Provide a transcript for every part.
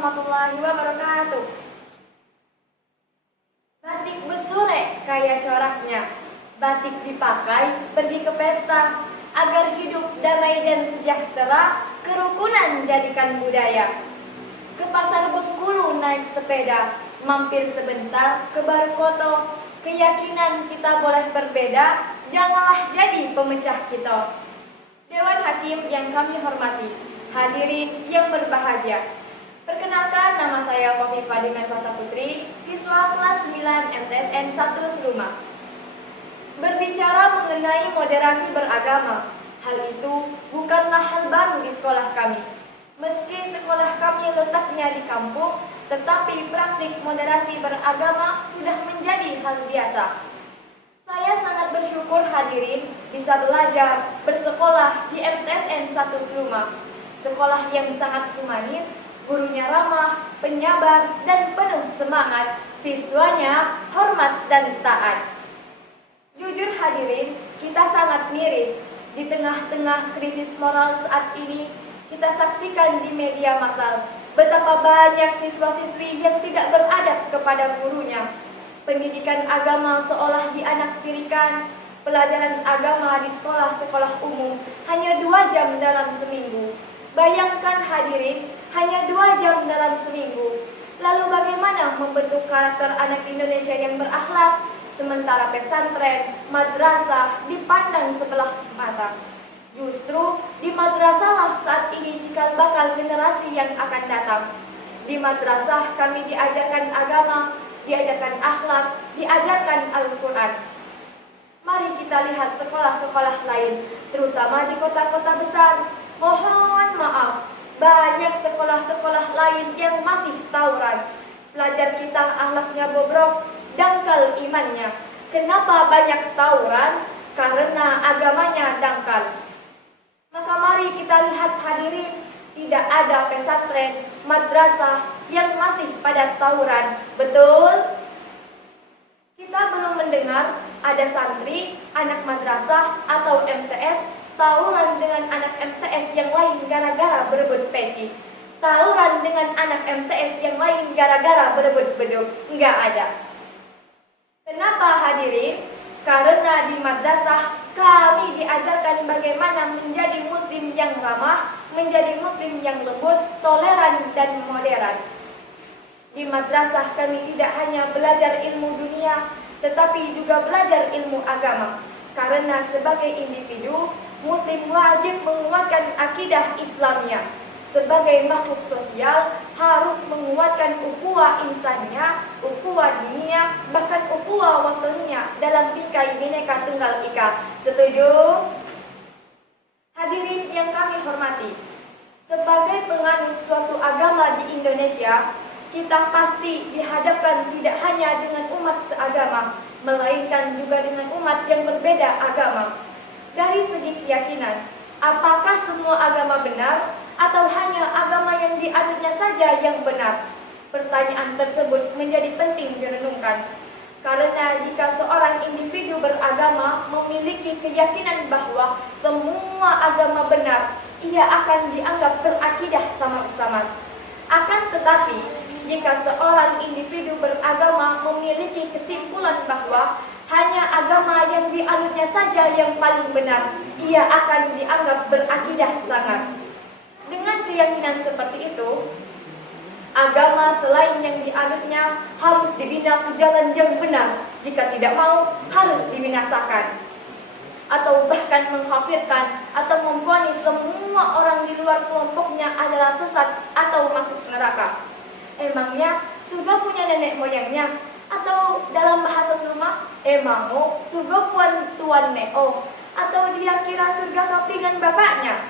warahmatullahi wabarakatuh. Batik besurek kaya coraknya, batik dipakai pergi ke pesta, agar hidup damai dan sejahtera, kerukunan jadikan budaya. Ke pasar Bengkulu naik sepeda, mampir sebentar ke Barkoto, keyakinan kita boleh berbeda, janganlah jadi pemecah kita. Dewan Hakim yang kami hormati, hadirin yang berbahagia. Perkenalkan, nama saya Khofifah Dimenwasa Putri, siswa kelas 9 MTSN 1 Seruma. Berbicara mengenai moderasi beragama, hal itu bukanlah hal baru di sekolah kami. Meski sekolah kami letaknya di kampung, tetapi praktik moderasi beragama sudah menjadi hal biasa. Saya sangat bersyukur hadirin bisa belajar, bersekolah di MTSN 1 Seruma. Sekolah yang sangat humanis, gurunya ramah, penyabar, dan penuh semangat, siswanya hormat dan taat. Jujur hadirin, kita sangat miris. Di tengah-tengah krisis moral saat ini, kita saksikan di media massal betapa banyak siswa-siswi yang tidak beradab kepada gurunya. Pendidikan agama seolah dianaktirikan. Pelajaran agama di sekolah-sekolah umum hanya 2 jam dalam seminggu. Bayangkan hadirin, hanya 2 jam dalam seminggu. Lalu bagaimana membentuk karakter anak Indonesia yang berakhlak, sementara pesantren, madrasah dipandang sebelah mata? Justru di madrasah lah saat ini cikal bakal generasi yang akan datang. Di madrasah kami diajarkan agama, diajarkan akhlak, diajarkan Al-Quran. Mari kita lihat sekolah-sekolah lain, terutama di kota-kota besar. Mohon maaf, banyak sekolah-sekolah lain yang masih tawuran. Pelajar kita akhlaknya bobrok, dangkal imannya. Kenapa banyak tawuran? Karena agamanya dangkal. Maka mari kita lihat hadirin, tidak ada pesantren, madrasah yang masih pada tawuran. Betul? Kita belum mendengar ada santri, anak madrasah atau MTS tawuran dengan anak MTS yang lain gara-gara berebut peci. Tawuran dengan anak MTS yang lain gara-gara berebut beduk. Enggak ada. Kenapa hadirin? Karena di madrasah kami diajarkan bagaimana menjadi muslim yang ramah, menjadi muslim yang lembut, toleran, dan modern. Di madrasah kami tidak hanya belajar ilmu dunia, tetapi juga belajar ilmu agama. Karena sebagai individu, muslim wajib menguatkan akidah Islamnya. Sebagai makhluk sosial, harus menguatkan ukhuwah insannya, ukhuwah diniyah, bahkan ukhuwah wataniyah dalam bingkai Bhinneka Tunggal Ika. Setuju? Hadirin yang kami hormati, sebagai penganut suatu agama di Indonesia, kita pasti dihadapkan tidak hanya dengan umat seagama, melainkan juga dengan umat yang berbeda agama. Dari segi keyakinan, apakah semua agama benar atau hanya agama yang dianutnya saja yang benar? Pertanyaan tersebut menjadi penting direnungkan. Karena jika seorang individu beragama memiliki keyakinan bahwa semua agama benar, ia akan dianggap berakidah sama-sama. Akan tetapi, jika seorang individu beragama memiliki kesimpulan bahwa hanya agama yang dianutnya saja yang paling benar, ia akan dianggap berakidah sangat. Dengan keyakinan seperti itu, agama selain yang dianutnya harus dibina ke jalan yang benar. Jika tidak mau, harus dibinasakan. Atau bahkan mengkafirkan atau memvonis semua orang di luar kelompoknya adalah sesat atau masuk neraka. Emangnya surga punya nenek moyangnya? Atau dalam bahasa Sunda, emango surga puan tuan neo? Atau dia kira surga kapingan bapaknya?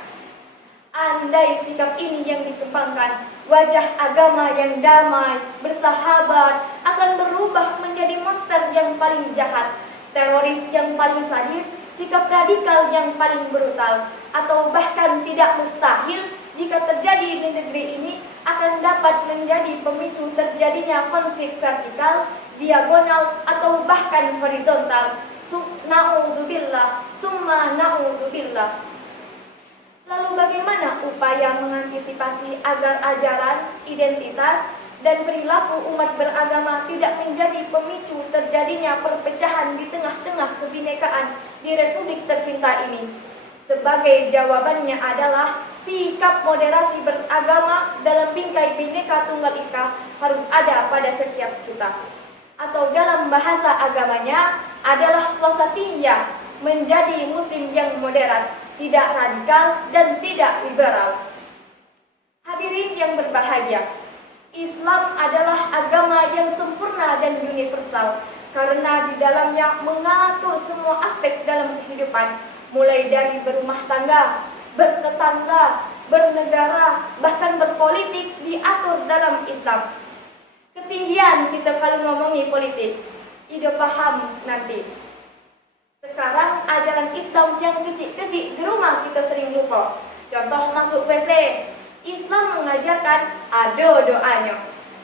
Andai sikap ini yang dikembangkan, wajah agama yang damai, bersahabat akan berubah menjadi monster yang paling jahat, teroris yang paling sadis, sikap radikal yang paling brutal, atau bahkan tidak mustahil jika terjadi di negeri ini akan dapat menjadi pemicu terjadinya konflik vertikal, diagonal, atau bahkan horizontal. Na'udzubillah, summa na'udzubillah. Lalu bagaimana upaya mengantisipasi agar ajaran, identitas, dan perilaku umat beragama tidak menjadi pemicu terjadinya perpecahan di tengah-tengah kebinekaan di Republik tercinta ini? Sebagai jawabannya adalah sikap moderasi beragama dalam bingkai Bhinneka Tunggal Ika harus ada pada setiap kita. Atau dalam bahasa agamanya adalah wasatiyah, menjadi muslim yang moderat, tidak radikal dan tidak liberal. Hadirin yang berbahagia, Islam adalah agama yang sempurna dan universal karena di dalamnya mengatur semua aspek dalam kehidupan, mulai dari berumah tangga, bertetangga, bernegara, bahkan berpolitik diatur dalam Islam. Ketinggian kita kalau ngomongi politik, ide paham nanti. Sekarang ajaran Islam yang kecil-kecil di rumah kita sering lupa. Contoh masuk WC, Islam mengajarkan ada doanya.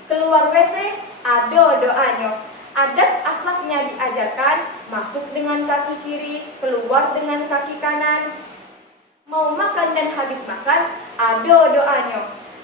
Keluar WC, ada doanya. Adab akhlaknya diajarkan, masuk dengan kaki kiri, keluar dengan kaki kanan. Mau makan dan habis makan, ada doanya.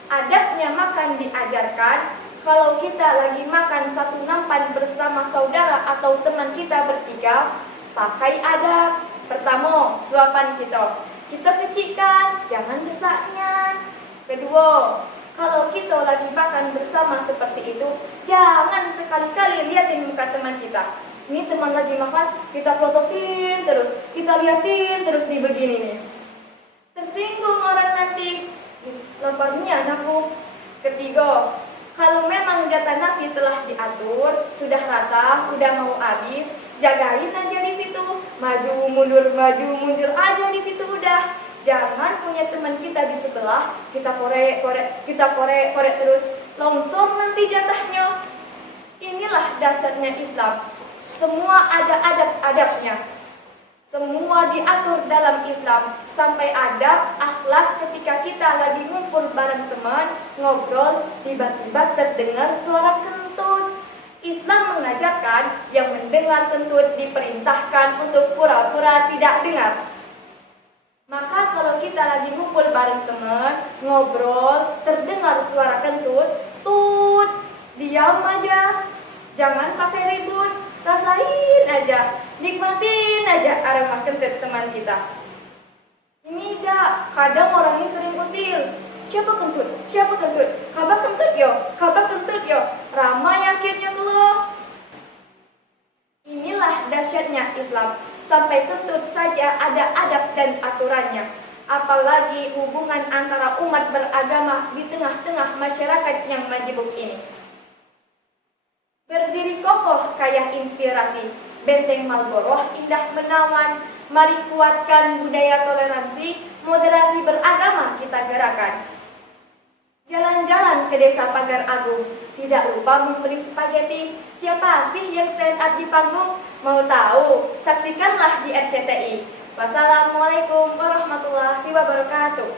Adabnya makan diajarkan, kalau kita lagi makan satu nampan bersama saudara atau teman kita bertiga, pakai adab. Pertama, suapan kita. Kita kecilkan, jangan besarnya. Kedua, kalau kita lagi makan bersama seperti itu, jangan sekali-kali liatin muka teman kita. Ini teman lagi makan, kita plototin terus, kita liatin terus di begini nih. Tersinggung orang nanti, laparnya anakku. Ketiga, kalau memang jatah nasi telah diatur, sudah rata, udah mau habis, jagain aja di situ, maju mundur aja di situ udah. Jangan punya teman kita di sebelah, kita korek terus, longsor nanti jatahnya. Inilah dasarnya Islam. Semua ada adab-adabnya. Semua diatur dalam Islam, sampai adab, akhlak ketika kita lagi ngumpul bareng teman, ngobrol, tiba-tiba terdengar suara kentut. Islam mengajarkan yang mendengar kentut diperintahkan untuk pura-pura tidak dengar. Maka kalau kita lagi ngumpul bareng teman, ngobrol, terdengar suara kentut, tut, diam aja. Jangan pakai ribut, rasain aja, nikmatin aja aroma kentut teman kita. Ini dah, kadang orang ini sering usil. Siapa kentut? Siapa kentut? Kabar kentut yo. Ramai akhirnya lo. Inilah dahsyatnya Islam. Sampai kentut saja ada adab dan aturannya. Apalagi hubungan antara umat beragama di tengah-tengah masyarakat yang majemuk ini. Berdiri kokoh kayak inspirasi, benteng Marlborough indah menawan. Mari kuatkan budaya toleransi, moderasi beragama kita gerakan. Jalan-jalan ke desa Pagar Agung, tidak lupa membeli spaghetti. Siapa sih yang stand up di panggung? Mau tahu? Saksikanlah di RCTI. Wassalamualaikum warahmatullahi wabarakatuh.